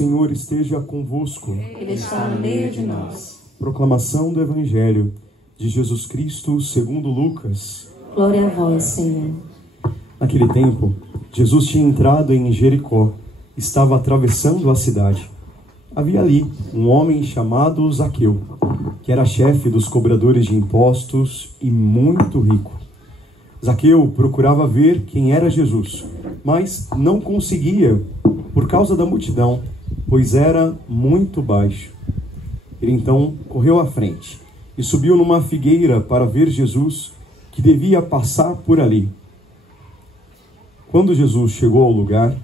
Senhor esteja convosco. Ele está no meio de nós. Proclamação do Evangelho de Jesus Cristo segundo Lucas. Glória a vós, Senhor. Naquele tempo, Jesus tinha entrado em Jericó. Estava atravessando a cidade. Havia ali um homem chamado Zaqueu, que era chefe dos cobradores de impostos e muito rico. Zaqueu procurava ver quem era Jesus, mas não conseguia por causa da multidão, pois era muito baixo. Ele então correu à frente e subiu numa figueira para ver Jesus, que devia passar por ali. Quando Jesus chegou ao lugar,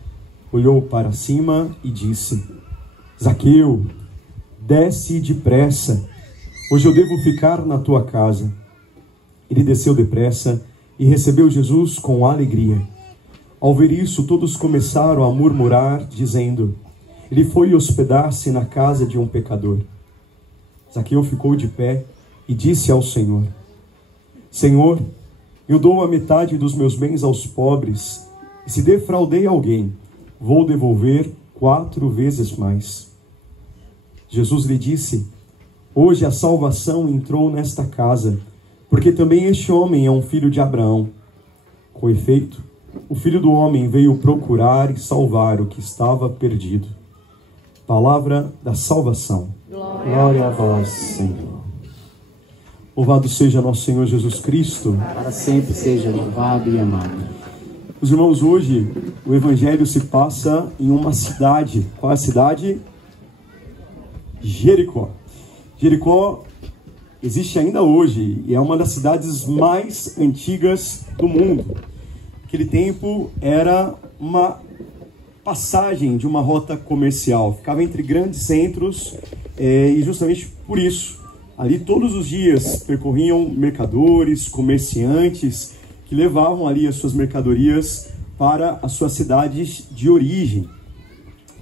olhou para cima e disse: Zaqueu, desce depressa, hoje eu devo ficar na tua casa. Ele desceu depressa e recebeu Jesus com alegria. Ao ver isso, todos começaram a murmurar, dizendo: ele foi hospedar-se na casa de um pecador. Zaqueu ficou de pé e disse ao Senhor: Senhor, eu dou a metade dos meus bens aos pobres, e se defraudei alguém, vou devolver 4 vezes mais. Jesus lhe disse: hoje a salvação entrou nesta casa, porque também este homem é um filho de Abraão. Com efeito, o Filho do Homem veio procurar e salvar o que estava perdido. Palavra da salvação. Glória a vós, Senhor. Louvado seja nosso Senhor Jesus Cristo. Para sempre seja louvado e amado. Os irmãos, hoje o Evangelho se passa em uma cidade. Qual é a cidade? Jericó. Jericó existe ainda hoje e é uma das cidades mais antigas do mundo. Naquele tempo era uma passagem de uma rota comercial, ficava entre grandes centros e justamente por isso, ali todos os dias percorriam mercadores, comerciantes que levavam ali as suas mercadorias para as suas cidades de origem.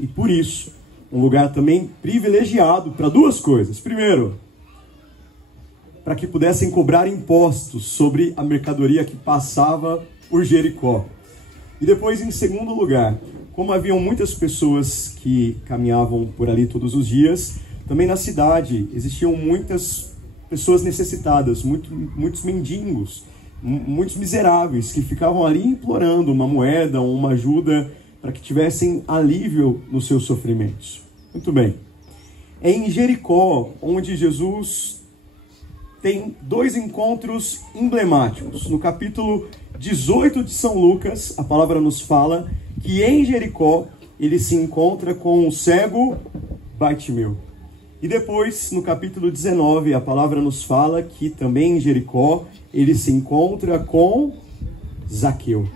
E por isso, um lugar também privilegiado para 2 coisas. Primeiro, para que pudessem cobrar impostos sobre a mercadoria que passava por Jericó. E depois, em segundo lugar, como haviam muitas pessoas que caminhavam por ali todos os dias, também na cidade existiam muitas pessoas necessitadas, muitos mendigos, muitos miseráveis que ficavam ali implorando uma moeda, uma ajuda para que tivessem alívio nos seus sofrimentos. Muito bem. É em Jericó onde Jesus tem 2 encontros emblemáticos. No capítulo 18 de São Lucas, a palavra nos fala que em Jericó ele se encontra com o cego Bartimeu. E depois, no capítulo 19, a palavra nos fala que também em Jericó ele se encontra com Zaqueu.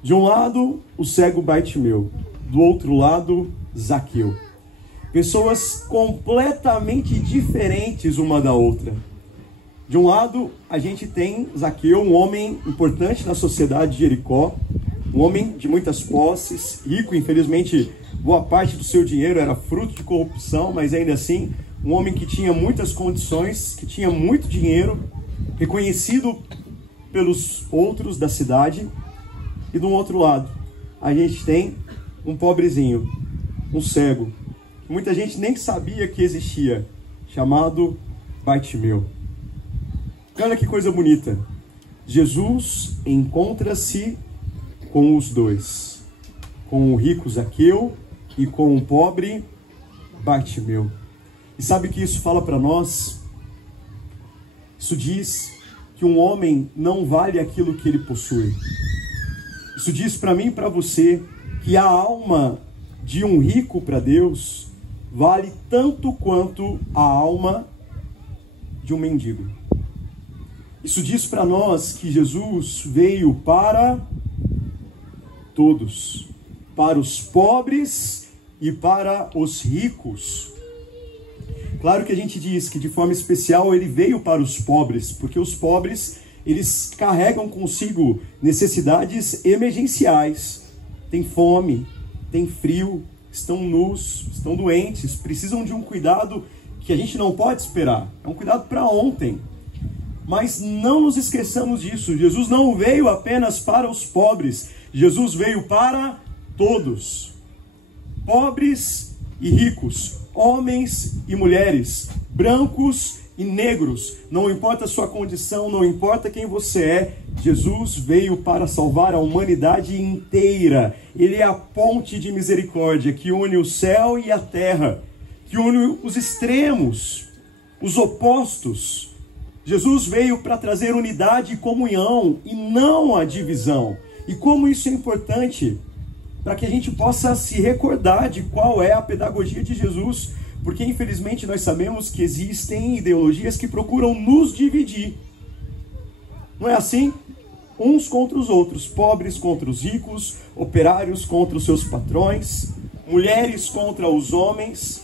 De um lado, o cego Bartimeu. Do outro lado, Zaqueu. Pessoas completamente diferentes uma da outra. De um lado, a gente tem Zaqueu, um homem importante na sociedade de Jericó, um homem de muitas posses, rico, infelizmente, boa parte do seu dinheiro era fruto de corrupção, mas ainda assim, um homem que tinha muitas condições, que tinha muito dinheiro, reconhecido pelos outros da cidade. E do outro lado, a gente tem um pobrezinho, um cego, que muita gente nem sabia que existia, chamado Bartimeu. Olha que coisa bonita. Jesus encontra-se com os 2, com o rico Zaqueu e com o pobre Bartimeu. E sabe o que isso fala para nós? Isso diz que um homem não vale aquilo que ele possui. Isso diz para mim e para você que a alma de um rico para Deus vale tanto quanto a alma de um mendigo. Isso diz para nós que Jesus veio para todos, para os pobres e para os ricos. Claro que a gente diz que de forma especial ele veio para os pobres, porque os pobres, eles carregam consigo necessidades emergenciais. Tem fome, tem frio, estão nus, estão doentes, precisam de um cuidado que a gente não pode esperar. É um cuidado para ontem. Mas não nos esqueçamos disso. Jesus não veio apenas para os pobres. Jesus veio para todos. Pobres e ricos, homens e mulheres, brancos e negros, não importa a sua condição, não importa quem você é, Jesus veio para salvar a humanidade inteira. Ele é a ponte de misericórdia que une o céu e a terra, que une os extremos, os opostos. Jesus veio para trazer unidade e comunhão e não a divisão. E como isso é importante para que a gente possa se recordar de qual é a pedagogia de Jesus, porque infelizmente nós sabemos que existem ideologias que procuram nos dividir. Não é assim? Uns contra os outros, pobres contra os ricos, operários contra os seus patrões, mulheres contra os homens,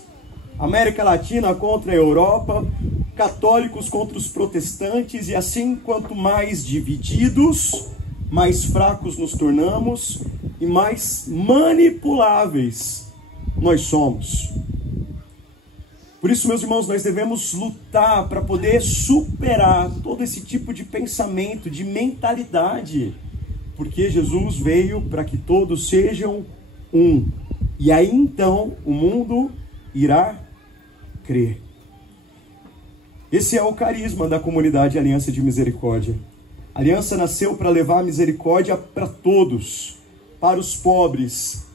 América Latina contra a Europa, católicos contra os protestantes, e assim, quanto mais divididos, mais fracos nos tornamos e mais manipuláveis nós somos. Por isso, meus irmãos, nós devemos lutar para poder superar todo esse tipo de pensamento, de mentalidade, porque Jesus veio para que todos sejam um, e aí então o mundo irá crer. Esse é o carisma da comunidade Aliança de Misericórdia. A aliança nasceu para levar a misericórdia para todos, para os pobres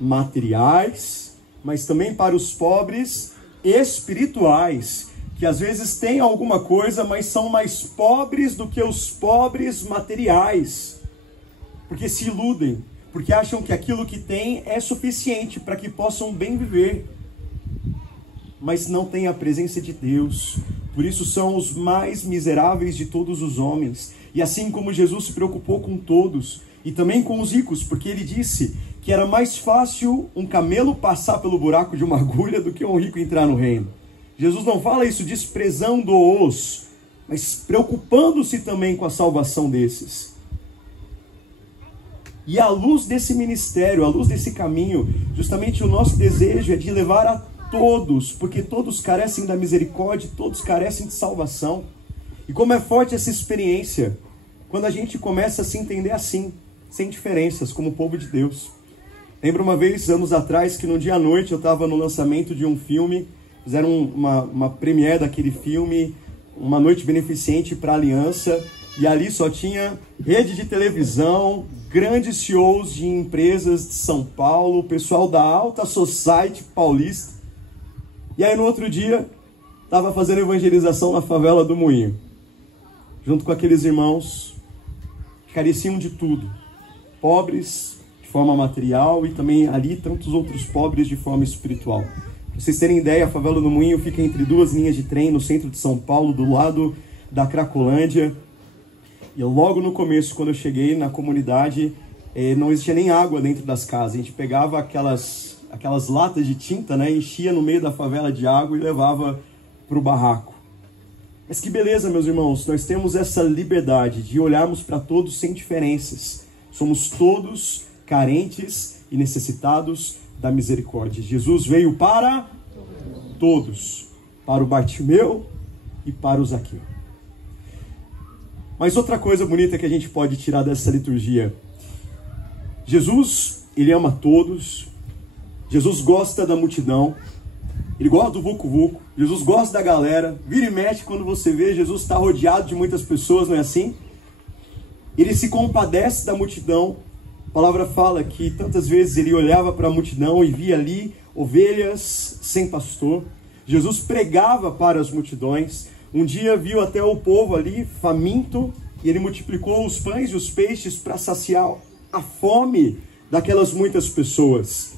materiais, mas também para os pobres espirituais, que às vezes têm alguma coisa, mas são mais pobres do que os pobres materiais, porque se iludem, porque acham que aquilo que têm é suficiente para que possam bem viver, mas não têm a presença de Deus. Por isso são os mais miseráveis de todos os homens. E assim como Jesus se preocupou com todos, e também com os ricos, porque ele disse que era mais fácil um camelo passar pelo buraco de uma agulha do que um rico entrar no reino. Jesus não fala isso desprezando-os, mas preocupando-se também com a salvação desses. E à luz desse ministério, à luz desse caminho, justamente o nosso desejo é de levar a todos, porque todos carecem da misericórdia, todos carecem de salvação. E como é forte essa experiência, quando a gente começa a se entender assim, sem diferenças, como povo de Deus. Lembro uma vez, anos atrás, que num dia à noite eu estava no lançamento de um filme, fizeram uma premiere daquele filme, uma noite beneficente para a Aliança, e ali só tinha rede de televisão, grandes CEOs de empresas de São Paulo, pessoal da alta society paulista. E aí no outro dia, estava fazendo evangelização na favela do Moinho, junto com aqueles irmãos que careciam de tudo, pobres de forma material e também ali tantos outros pobres de forma espiritual. Para vocês terem ideia, a favela do Moinho fica entre duas linhas de trem no centro de São Paulo, do lado da Cracolândia. E logo no começo, quando eu cheguei na comunidade, não existia nem água dentro das casas. A gente pegava aquelas latas de tinta, né, enchia no meio da favela de água e levava para o barraco. Mas que beleza, meus irmãos, nós temos essa liberdade de olharmos para todos sem diferenças. Somos todos carentes e necessitados da misericórdia. Jesus veio para todos, para o Bartimeu e para o Zaqueu. Mas outra coisa bonita que a gente pode tirar dessa liturgia: Jesus, ele ama todos. Jesus gosta da multidão, ele gosta do vucu-vucu, Jesus gosta da galera. Vira e mexe, quando você vê, Jesus está rodeado de muitas pessoas, não é assim? Ele se compadece da multidão. A palavra fala que tantas vezes ele olhava para a multidão e via ali ovelhas sem pastor. Jesus pregava para as multidões. Um dia viu até o povo ali faminto e ele multiplicou os pães e os peixes para saciar a fome daquelas muitas pessoas.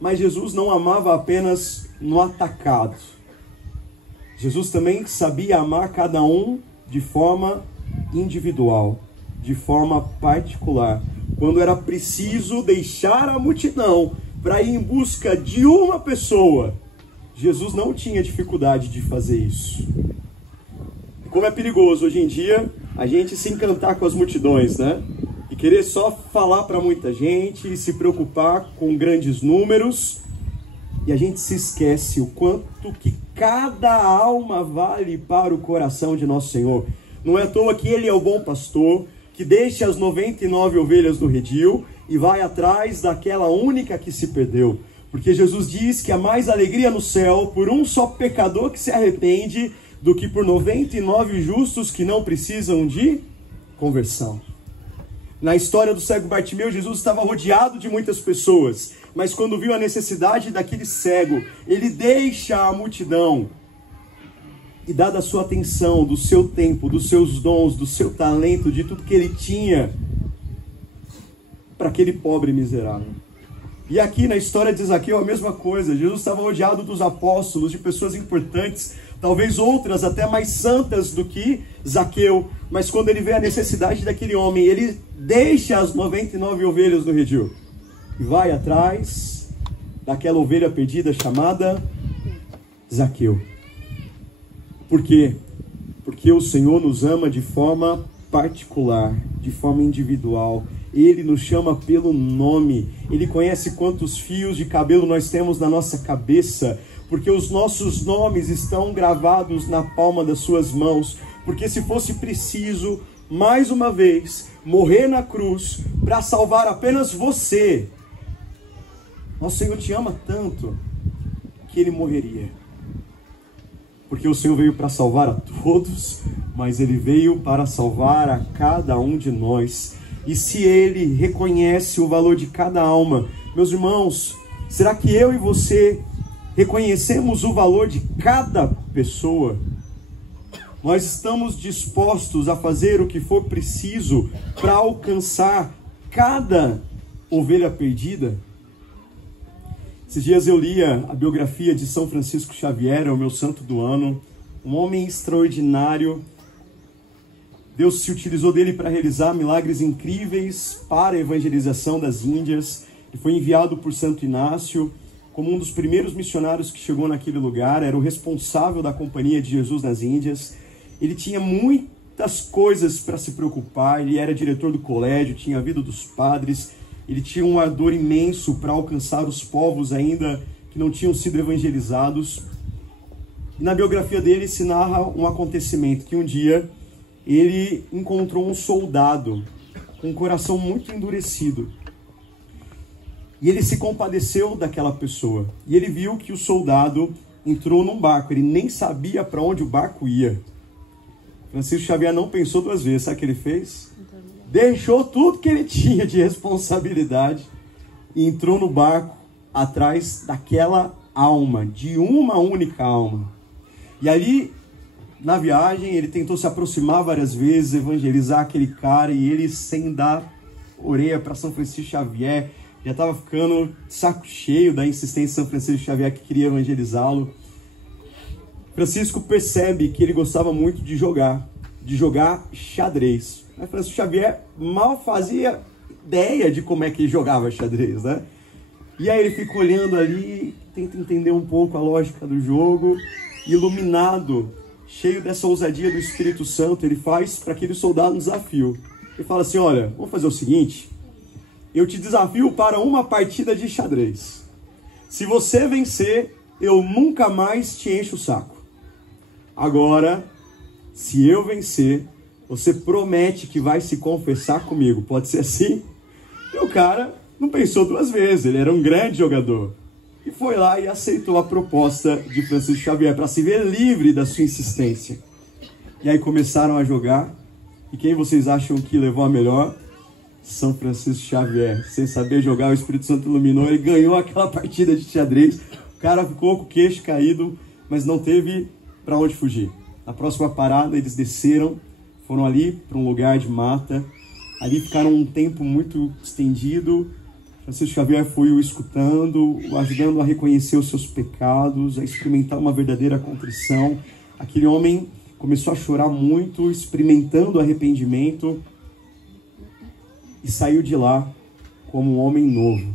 Mas Jesus não amava apenas no atacado. Jesus também sabia amar cada um de forma individual, de forma particular. Quando era preciso deixar a multidão para ir em busca de uma pessoa, Jesus não tinha dificuldade de fazer isso. Como é perigoso hoje em dia a gente se encantar com as multidões, né? E querer só falar para muita gente e se preocupar com grandes números. E a gente se esquece o quanto que cada alma vale para o coração de nosso Senhor. Não é à toa que Ele é o bom pastor, que deixa as 99 ovelhas no redil e vai atrás daquela única que se perdeu. Porque Jesus diz que há mais alegria no céu por um só pecador que se arrepende do que por 99 justos que não precisam de conversão. Na história do cego Bartimeu, Jesus estava rodeado de muitas pessoas, mas quando viu a necessidade daquele cego, ele deixa a multidão e, dada a sua atenção, do seu tempo, dos seus dons, do seu talento, de tudo que ele tinha, para aquele pobre miserável. E aqui na história de Zaqueu a mesma coisa. Jesus estava rodeado dos apóstolos, de pessoas importantes, talvez outras até mais santas do que Zaqueu, mas quando ele vê a necessidade daquele homem, ele deixa as 99 ovelhas no redil e vai atrás daquela ovelha perdida chamada Zaqueu. Por quê? Porque o Senhor nos ama de forma particular, de forma individual. Ele nos chama pelo nome. Ele conhece quantos fios de cabelo nós temos na nossa cabeça, porque os nossos nomes estão gravados na palma das suas mãos. Porque se fosse preciso, mais uma vez, morrer na cruz para salvar apenas você, nosso Senhor te ama tanto que Ele morreria. Porque o Senhor veio para salvar a todos, mas Ele veio para salvar a cada um de nós. E se Ele reconhece o valor de cada alma, meus irmãos, será que eu e você reconhecemos o valor de cada pessoa? Nós estamos dispostos a fazer o que for preciso para alcançar cada ovelha perdida? Esses dias eu lia a biografia de São Francisco Xavier, é o meu santo do ano, um homem extraordinário. Deus se utilizou dele para realizar milagres incríveis para a evangelização das Índias. Ele foi enviado por Santo Inácio como um dos primeiros missionários que chegou naquele lugar. Era o responsável da Companhia de Jesus nas Índias. Ele tinha muitas coisas para se preocupar. Ele era diretor do colégio, tinha a vida dos padres. Ele tinha um ardor imenso para alcançar os povos ainda que não tinham sido evangelizados. E na biografia dele se narra um acontecimento que um dia ele encontrou um soldado com um coração muito endurecido. E ele se compadeceu daquela pessoa. E ele viu que o soldado entrou num barco. Ele nem sabia para onde o barco ia. Francisco Xavier não pensou duas vezes. Sabe o que ele fez? Deixou tudo que ele tinha de responsabilidade e entrou no barco atrás daquela alma, de uma única alma. E ali, na viagem, ele tentou se aproximar várias vezes, evangelizar aquele cara, e ele, sem dar orelha para São Francisco Xavier, já estava ficando de saco cheio da insistência de São Francisco Xavier que queria evangelizá-lo. Francisco percebe que ele gostava muito de jogar xadrez. Mas Francisco Xavier mal fazia ideia de como é que ele jogava xadrez, né? E aí ele fica olhando ali, tenta entender um pouco a lógica do jogo, iluminado, cheio dessa ousadia do Espírito Santo, ele faz para aquele soldado um desafio. Ele fala assim: olha, vamos fazer o seguinte, eu te desafio para uma partida de xadrez. Se você vencer, eu nunca mais te encho o saco. Agora, se eu vencer, você promete que vai se confessar comigo. Pode ser assim? E o cara não pensou duas vezes, ele era um grande jogador. E foi lá e aceitou a proposta de Francisco Xavier para se ver livre da sua insistência. E aí começaram a jogar. E quem vocês acham que levou a melhor? São Francisco Xavier. Sem saber jogar, o Espírito Santo iluminou, ele ganhou aquela partida de xadrez. O cara ficou com o queixo caído, mas não teve para onde fugir. Na próxima parada eles desceram, foram ali para um lugar de mata. Ali ficaram um tempo muito estendido. Francisco Xavier foi o escutando, o ajudando a reconhecer os seus pecados, a experimentar uma verdadeira contrição. Aquele homem começou a chorar muito, experimentando arrependimento, e saiu de lá como um homem novo.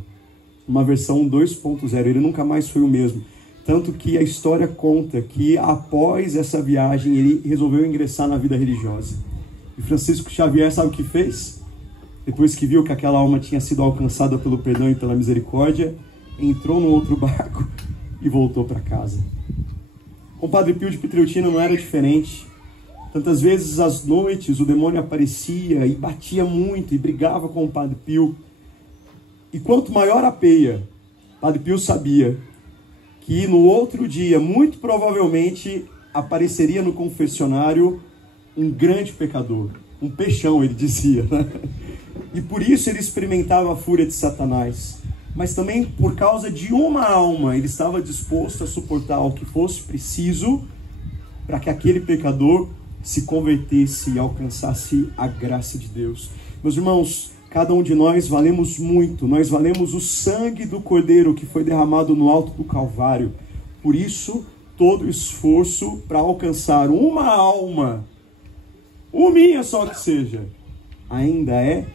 Uma versão 2.0, ele nunca mais foi o mesmo. Tanto que a história conta que após essa viagem ele resolveu ingressar na vida religiosa. E Francisco Xavier sabe o que fez? Depois que viu que aquela alma tinha sido alcançada pelo perdão e pela misericórdia, entrou no outro barco e voltou para casa. Com o Padre Pio de Pietrelcina não era diferente. Tantas vezes às noites o demônio aparecia e batia muito e brigava com o Padre Pio. E quanto maior a peia, Padre Pio sabia que no outro dia, muito provavelmente, apareceria no confessionário um grande pecador, um peixão, ele dizia, né? E por isso ele experimentava a fúria de Satanás. Mas também por causa de uma alma, ele estava disposto a suportar o que fosse preciso para que aquele pecador se convertesse e alcançasse a graça de Deus. Meus irmãos, cada um de nós valemos muito, nós valemos o sangue do Cordeiro que foi derramado no alto do Calvário. Por isso, todo esforço para alcançar uma alma, uma só que seja, ainda é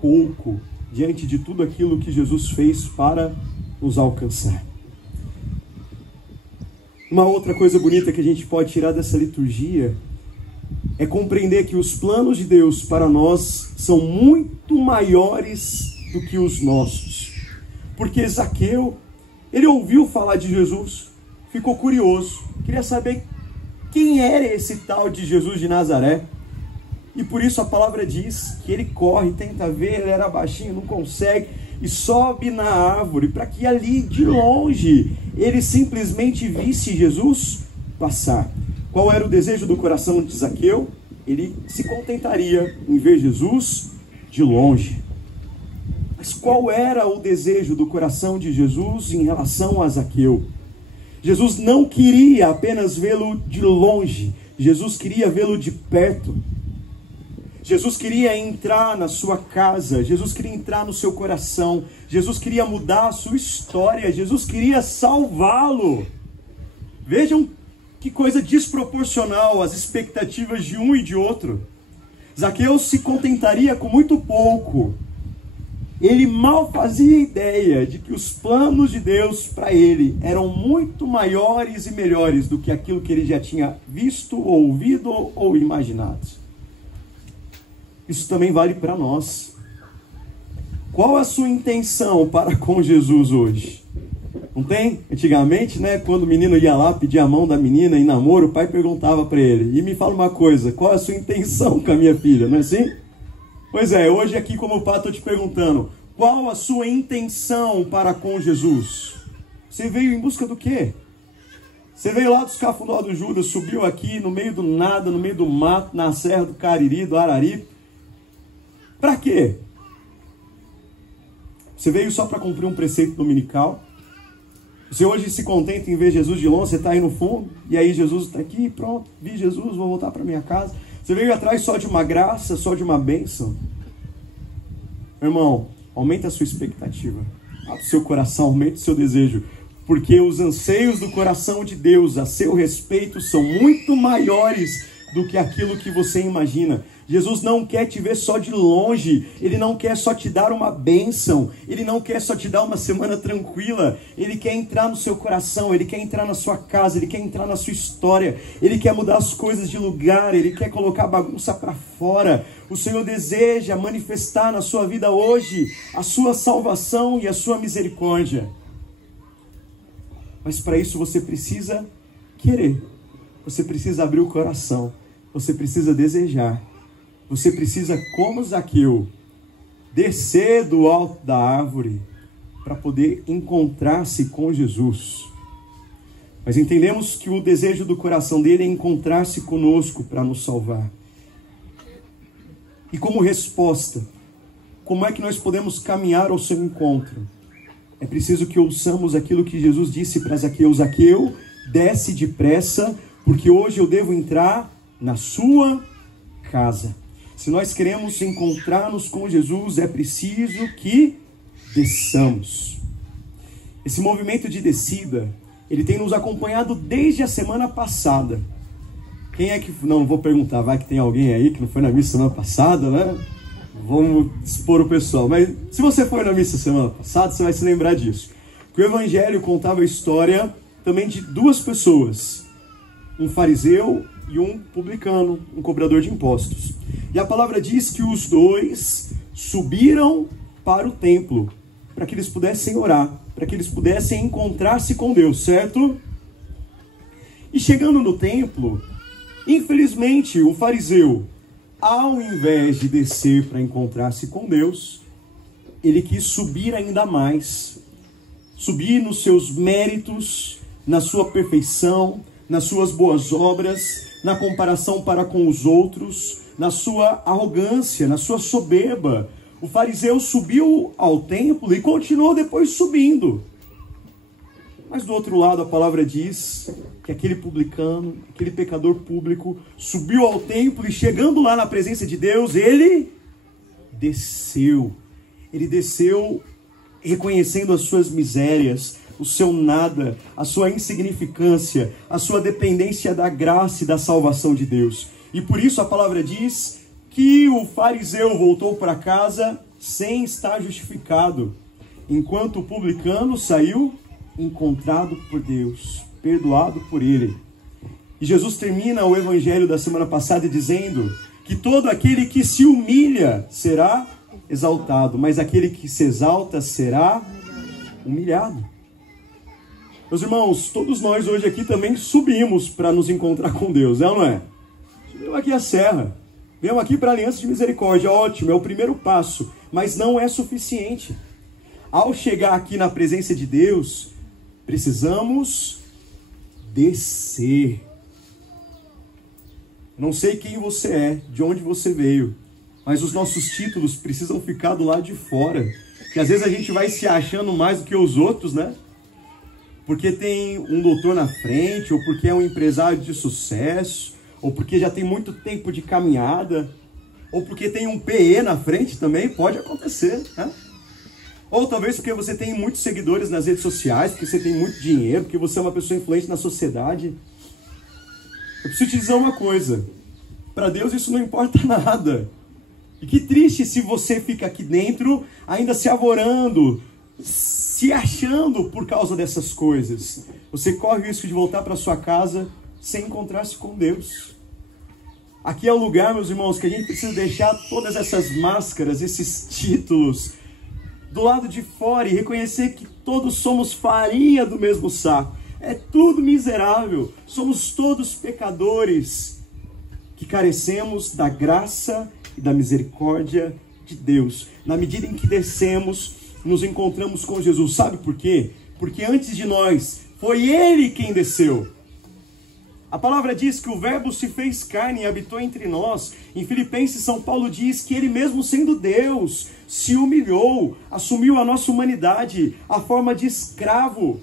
pouco diante de tudo aquilo que Jesus fez para nos alcançar. Uma outra coisa bonita que a gente pode tirar dessa liturgia é compreender que os planos de Deus para nós são muito maiores do que os nossos. Porque Zaqueu, ele ouviu falar de Jesus, ficou curioso, queria saber quem era esse tal de Jesus de Nazaré. E por isso a palavra diz que ele corre, tenta ver, ele era baixinho, não consegue, e sobe na árvore, para que ali de longe ele simplesmente visse Jesus passar. Qual era o desejo do coração de Zaqueu? Ele se contentaria em ver Jesus de longe. Mas qual era o desejo do coração de Jesus em relação a Zaqueu? Jesus não queria apenas vê-lo de longe, Jesus queria vê-lo de perto. Jesus queria entrar na sua casa, Jesus queria entrar no seu coração, Jesus queria mudar a sua história, Jesus queria salvá-lo. Vejam que coisa desproporcional as expectativas de um e de outro. Zaqueu se contentaria com muito pouco. Ele mal fazia ideia de que os planos de Deus para ele eram muito maiores e melhores do que aquilo que ele já tinha visto, ouvido ou imaginado. Isso também vale para nós. Qual a sua intenção para com Jesus hoje? Não tem? Antigamente, né, quando o menino ia lá pedir a mão da menina em namoro, o pai perguntava para ele: e me fala uma coisa, qual é a sua intenção com a minha filha? Não é assim? Pois é, hoje aqui como pai estou te perguntando, qual a sua intenção para com Jesus? Você veio em busca do quê? Você veio lá dos Cafundó do Judas, subiu aqui no meio do nada, no meio do mato, na Serra do Cariri, do Arari. Para quê? Você veio só para cumprir um preceito dominical? Você hoje se contenta em ver Jesus de longe, você está aí no fundo, e aí Jesus está aqui, pronto, vi Jesus, vou voltar para minha casa. Você veio atrás só de uma graça, só de uma bênção? Meu irmão, aumenta a sua expectativa, abre o seu coração, aumente o seu desejo, porque os anseios do coração de Deus a seu respeito são muito maiores do que aquilo que você imagina. Jesus não quer te ver só de longe, Ele não quer só te dar uma bênção, Ele não quer só te dar uma semana tranquila, Ele quer entrar no seu coração, Ele quer entrar na sua casa, Ele quer entrar na sua história, Ele quer mudar as coisas de lugar, Ele quer colocar a bagunça para fora. O Senhor deseja manifestar na sua vida hoje a sua salvação e a sua misericórdia. Mas para isso você precisa querer, você precisa abrir o coração, você precisa desejar. Você precisa, como Zaqueu, descer do alto da árvore para poder encontrar-se com Jesus. Mas entendemos que o desejo do coração dele é encontrar-se conosco para nos salvar. E como resposta, como é que nós podemos caminhar ao seu encontro? É preciso que ouçamos aquilo que Jesus disse para Zaqueu: Zaqueu, desce depressa, porque hoje eu devo entrar na sua casa. Se nós queremos encontrar-nos com Jesus, é preciso que desçamos. Esse movimento de descida, ele tem nos acompanhado desde a semana passada. Quem é que... Não vou perguntar, vai que tem alguém aí que não foi na missa semana passada, né? Vamos expor o pessoal. Mas se você foi na missa semana passada, você vai se lembrar disso. Que o Evangelho contava a história também de duas pessoas. Um fariseu e um publicano, um cobrador de impostos. E a palavra diz que os dois subiram para o templo, para que eles pudessem orar, para que eles pudessem encontrar-se com Deus, certo? E chegando no templo, infelizmente o fariseu, ao invés de descer para encontrar-se com Deus, ele quis subir ainda mais. subir nos seus méritos, na sua perfeição, nas suas boas obras, na comparação para com os outros, na sua arrogância, na sua soberba. O fariseu subiu ao templo e continuou depois subindo. Mas do outro lado a palavra diz que aquele publicano, aquele pecador público, subiu ao templo e chegando lá na presença de Deus, ele desceu. Ele desceu reconhecendo as suas misérias, o seu nada, a sua insignificância, a sua dependência da graça e da salvação de Deus. E por isso a palavra diz que o fariseu voltou para casa sem estar justificado, enquanto o publicano saiu encontrado por Deus, perdoado por Ele. E Jesus termina o evangelho da semana passada dizendo que todo aquele que se humilha será exaltado, mas aquele que se exalta será humilhado. Meus irmãos, todos nós hoje aqui também subimos para nos encontrar com Deus, é ou não é? Subimos aqui a serra, viemos aqui para a Aliança de Misericórdia, ótimo, é o primeiro passo, mas não é suficiente. Ao chegar aqui na presença de Deus, precisamos descer. Não sei quem você é, de onde você veio, mas os nossos títulos precisam ficar do lado de fora. Porque às vezes a gente vai se achando mais do que os outros, né? Porque tem um doutor na frente, ou porque é um empresário de sucesso, ou porque já tem muito tempo de caminhada, ou porque tem um PE na frente também, pode acontecer, né? Ou talvez porque você tem muitos seguidores nas redes sociais, porque você tem muito dinheiro, porque você é uma pessoa influente na sociedade. Eu preciso te dizer uma coisa. Para Deus isso não importa nada. E que triste se você fica aqui dentro ainda se avorando, se achando por causa dessas coisas. Você corre o risco de voltar para sua casa sem encontrar-se com Deus. Aqui é o lugar, meus irmãos, que a gente precisa deixar todas essas máscaras, esses títulos do lado de fora e reconhecer que todos somos farinha do mesmo saco. É tudo miserável. Somos todos pecadores que carecemos da graça e da misericórdia de Deus. Na medida em que descemos, nos encontramos com Jesus. Sabe por quê? Porque antes de nós, foi Ele quem desceu. A palavra diz que o verbo se fez carne e habitou entre nós. Em Filipenses, São Paulo diz que ele mesmo sendo Deus, se humilhou, assumiu a nossa humanidade, a forma de escravo.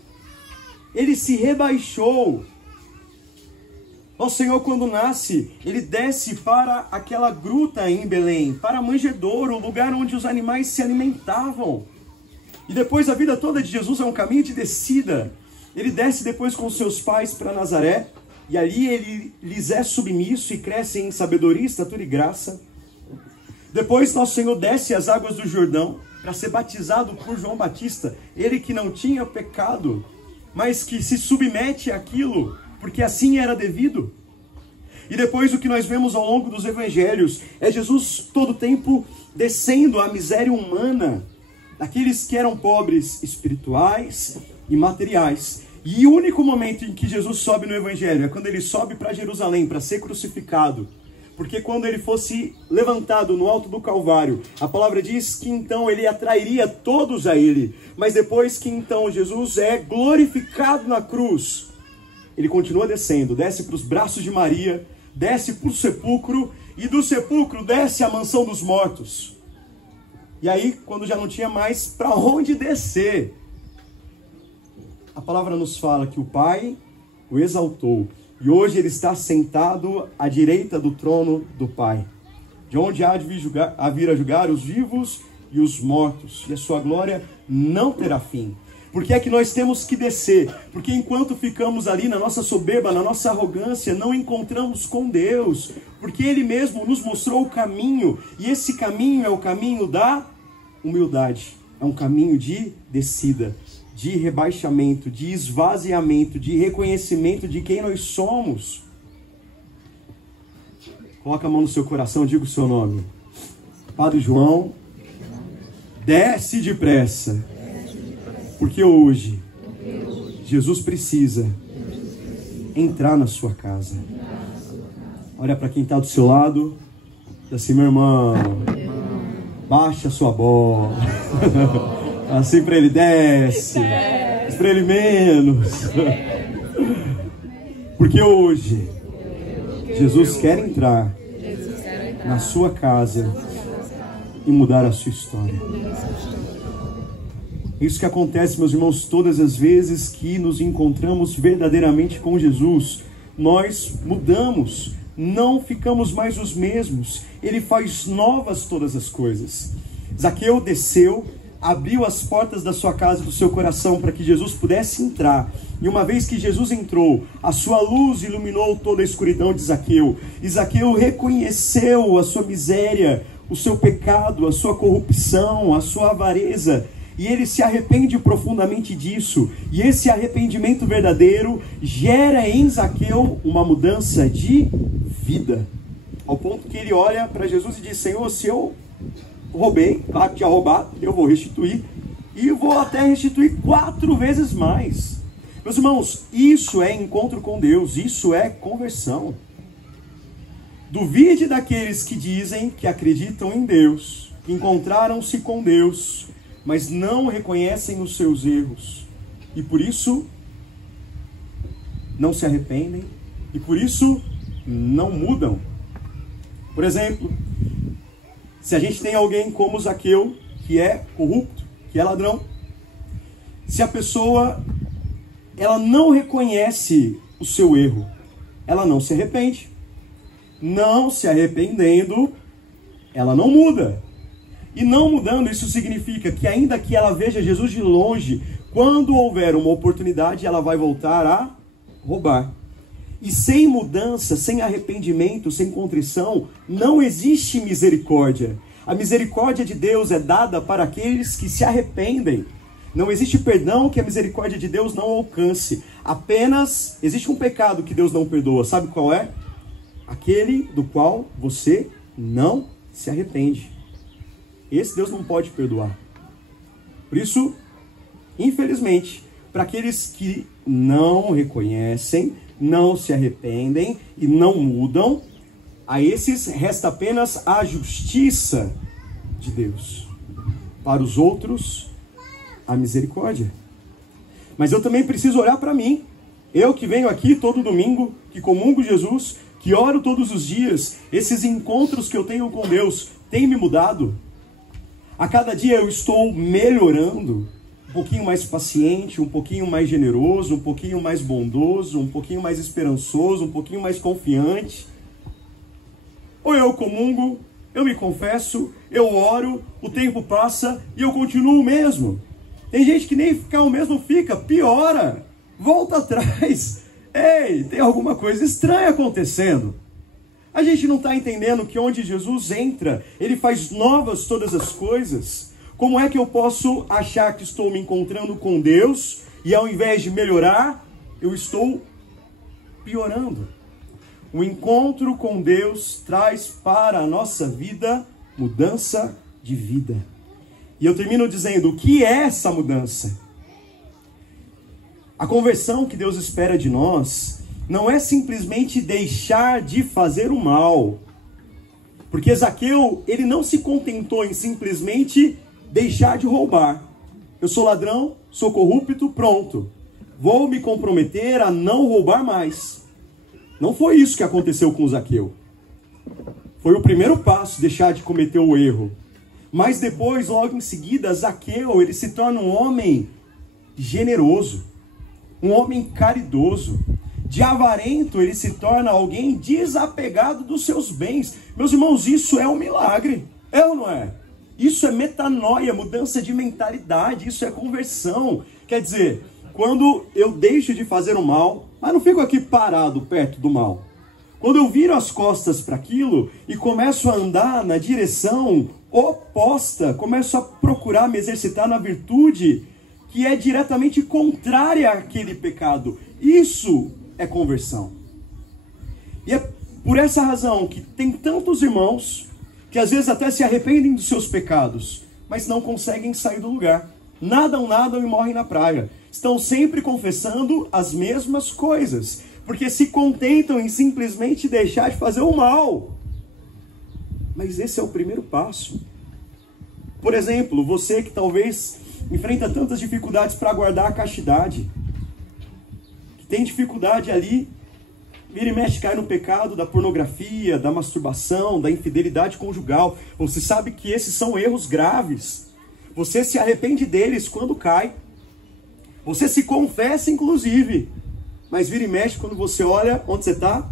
Ele se rebaixou. O Senhor, quando nasce, ele desce para aquela gruta em Belém, para a manjedoura, o lugar onde os animais se alimentavam. E depois a vida toda de Jesus é um caminho de descida. Ele desce depois com seus pais para Nazaré, e ali ele lhes é submisso e cresce em sabedoria, estatura e graça. Depois nosso Senhor desce às águas do Jordão para ser batizado por João Batista, ele que não tinha pecado, mas que se submete àquilo, porque assim era devido. E depois o que nós vemos ao longo dos evangelhos é Jesus todo o tempo descendo à miséria humana, daqueles que eram pobres espirituais e materiais. E o único momento em que Jesus sobe no evangelho é quando ele sobe para Jerusalém para ser crucificado. Porque quando ele fosse levantado no alto do Calvário, a palavra diz que então ele atrairia todos a ele. Mas depois que então Jesus é glorificado na cruz, ele continua descendo, desce para os braços de Maria, desce para o sepulcro, e do sepulcro desce à mansão dos mortos. E aí, quando já não tinha mais para onde descer, a palavra nos fala que o Pai o exaltou. E hoje ele está sentado à direita do trono do Pai, de onde há de vir a julgar os vivos e os mortos. E a sua glória não terá fim. Por que é que nós temos que descer? Porque enquanto ficamos ali na nossa soberba, na nossa arrogância, não encontramos com Deus. Porque Ele mesmo nos mostrou o caminho. E esse caminho é o caminho da humildade. É um caminho de descida, de rebaixamento, de esvaziamento, de reconhecimento de quem nós somos. Coloca a mão no seu coração, diga o seu nome. Padre João, desce depressa, porque hoje Jesus precisa entrar na sua casa. Olha para quem está do seu lado, diz assim: meu irmão, baixa a sua bola. Assim para ele, desce. para ele menos. Porque hoje, Jesus quer entrar na sua casa e mudar a sua história. Isso que acontece, meus irmãos, todas as vezes que nos encontramos verdadeiramente com Jesus, nós mudamos, não ficamos mais os mesmos. Ele faz novas todas as coisas. Zaqueu desceu, abriu as portas da sua casa, do seu coração, para que Jesus pudesse entrar. E uma vez que Jesus entrou, a sua luz iluminou toda a escuridão de Zaqueu. E Zaqueu reconheceu a sua miséria, o seu pecado, a sua corrupção, a sua avareza. E ele se arrepende profundamente disso. E esse arrependimento verdadeiro gera em Zaqueu uma mudança de vida. Ao ponto que ele olha para Jesus e diz: Senhor, se eu roubei, claro que tinha roubado, eu vou restituir. E vou até restituir 4 vezes mais. Meus irmãos, isso é encontro com Deus. Isso é conversão. Duvide daqueles que dizem que acreditam em Deus, que encontraram-se com Deus, mas não reconhecem os seus erros, e por isso não se arrependem, e por isso não mudam. Por exemplo, se a gente tem alguém como Zaqueu, que é corrupto, que é ladrão, se a pessoa ela não reconhece o seu erro, ela não se arrepende. Não se arrependendo, ela não muda. E não mudando, isso significa que ainda que ela veja Jesus de longe, quando houver uma oportunidade, ela vai voltar a roubar. E sem mudança, sem arrependimento, sem contrição, não existe misericórdia. A misericórdia de Deus é dada para aqueles que se arrependem. Não existe perdão que a misericórdia de Deus não alcance. Apenas existe um pecado que Deus não perdoa. Sabe qual é? Aquele do qual você não se arrepende. Esse Deus não pode perdoar. Por isso, infelizmente, para aqueles que não reconhecem, não se arrependem e não mudam, a esses resta apenas a justiça de Deus. Para os outros, a misericórdia. Mas eu também preciso olhar para mim. Eu que venho aqui todo domingo, que comungo Jesus, que oro todos os dias, esses encontros que eu tenho com Deus, têm me mudado? A cada dia eu estou melhorando, um pouquinho mais paciente, um pouquinho mais generoso, um pouquinho mais bondoso, um pouquinho mais esperançoso, um pouquinho mais confiante. Ou eu comungo, eu me confesso, eu oro, o tempo passa e eu continuo o mesmo. Tem gente que nem ficar o mesmo fica, piora, volta atrás. Ei, tem alguma coisa estranha acontecendo. A gente não está entendendo que onde Jesus entra, Ele faz novas todas as coisas. Como é que eu posso achar que estou me encontrando com Deus e ao invés de melhorar, eu estou piorando? O encontro com Deus traz para a nossa vida mudança de vida. E eu termino dizendo, o que é essa mudança? A conversão que Deus espera de nós não é simplesmente deixar de fazer o mal. Porque Zaqueu, ele não se contentou em simplesmente deixar de roubar. Eu sou ladrão, sou corrupto, pronto. Vou me comprometer a não roubar mais. Não foi isso que aconteceu com Zaqueu. Foi o primeiro passo, deixar de cometer o erro. Mas depois, logo em seguida, Zaqueu, ele se torna um homem generoso, um homem caridoso. De avarento, ele se torna alguém desapegado dos seus bens. Meus irmãos, isso é um milagre. É ou não é? Isso é metanoia, mudança de mentalidade, isso é conversão. Quer dizer, quando eu deixo de fazer o mal, mas não fico aqui parado perto do mal. Quando eu viro as costas para aquilo e começo a andar na direção oposta, começo a procurar me exercitar na virtude que é diretamente contrária àquele pecado. Isso é conversão. E é por essa razão que tem tantos irmãos que às vezes até se arrependem dos seus pecados, mas não conseguem sair do lugar. Nadam e morrem na praia. Estão sempre confessando as mesmas coisas, porque se contentam em simplesmente deixar de fazer o mal. Mas esse é o primeiro passo. Por exemplo, você que talvez enfrenta tantas dificuldades para guardar a castidade, que tem dificuldade ali, vira e mexe, cai no pecado da pornografia, da masturbação, da infidelidade conjugal. Você sabe que esses são erros graves. Você se arrepende deles quando cai. Você se confessa, inclusive. Mas vira e mexe, quando você olha, onde você está?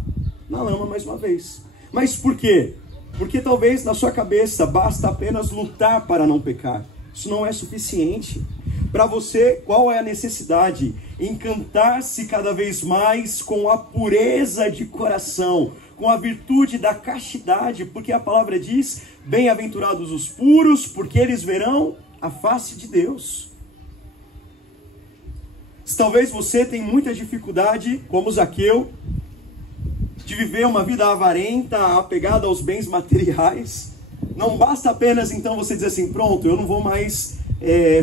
Na lama mais uma vez. Mas por quê? Porque talvez na sua cabeça basta apenas lutar para não pecar. Isso não é suficiente. Para você, qual é a necessidade? Encantar-se cada vez mais com a pureza de coração, com a virtude da castidade, porque a palavra diz: bem-aventurados os puros, porque eles verão a face de Deus. Se talvez você tenha muita dificuldade, como Zaqueu, de viver uma vida avarenta, apegada aos bens materiais, não basta apenas então você dizer assim: pronto, eu não vou mais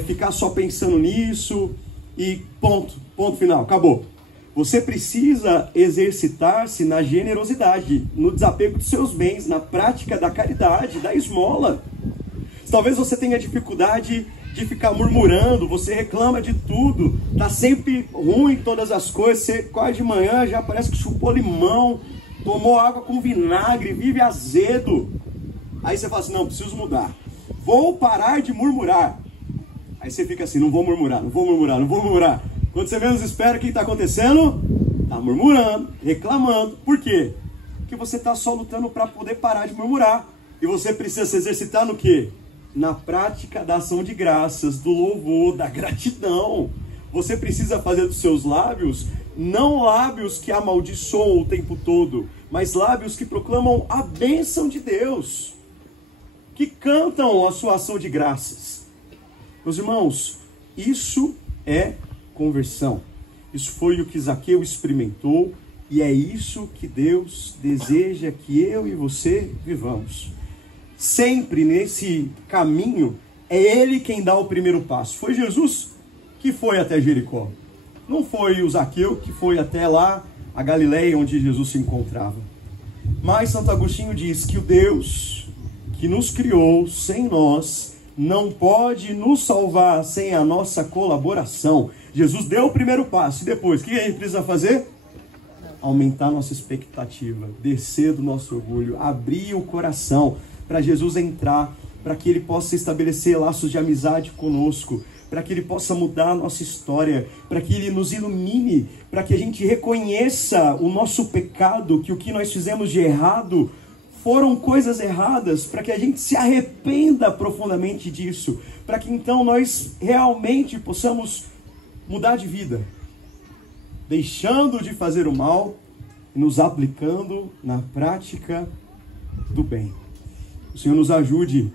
ficar só pensando nisso e ponto final, acabou. Você precisa exercitar-se na generosidade, no desapego dos seus bens, na prática da caridade, da esmola. Talvez você tenha dificuldade de ficar murmurando, você reclama de tudo, tá sempre ruim todas as coisas, você quase de manhã já parece que chupou limão, tomou água com vinagre, vive azedo. Aí você fala assim: não, preciso mudar, vou parar de murmurar. Aí você fica assim: não vou murmurar, não vou murmurar, não vou murmurar. Quando você menos espera, o que está acontecendo? Está murmurando, reclamando. Por quê? Porque você está só lutando para poder parar de murmurar. E você precisa se exercitar no quê? Na prática da ação de graças, do louvor, da gratidão. Você precisa fazer dos seus lábios, não lábios que amaldiçoam o tempo todo, mas lábios que proclamam a bênção de Deus, que cantam a sua ação de graças. Meus irmãos, isso é conversão. Isso foi o que Zaqueu experimentou e é isso que Deus deseja que eu e você vivamos. Sempre nesse caminho, é Ele quem dá o primeiro passo. Foi Jesus que foi até Jericó. Não foi o Zaqueu que foi até lá, a Galileia, onde Jesus se encontrava. Mas Santo Agostinho diz que o Deus que nos criou sem nós não pode nos salvar sem a nossa colaboração. Jesus deu o primeiro passo e depois, o que a gente precisa fazer? Aumentar nossa expectativa, descer do nosso orgulho, abrir o coração para Jesus entrar, para que Ele possa estabelecer laços de amizade conosco, para que Ele possa mudar a nossa história, para que Ele nos ilumine, para que a gente reconheça o nosso pecado, que o que nós fizemos de errado foram coisas erradas, para que a gente se arrependa profundamente disso, para que então nós realmente possamos mudar de vida, deixando de fazer o mal e nos aplicando na prática do bem. O Senhor nos ajude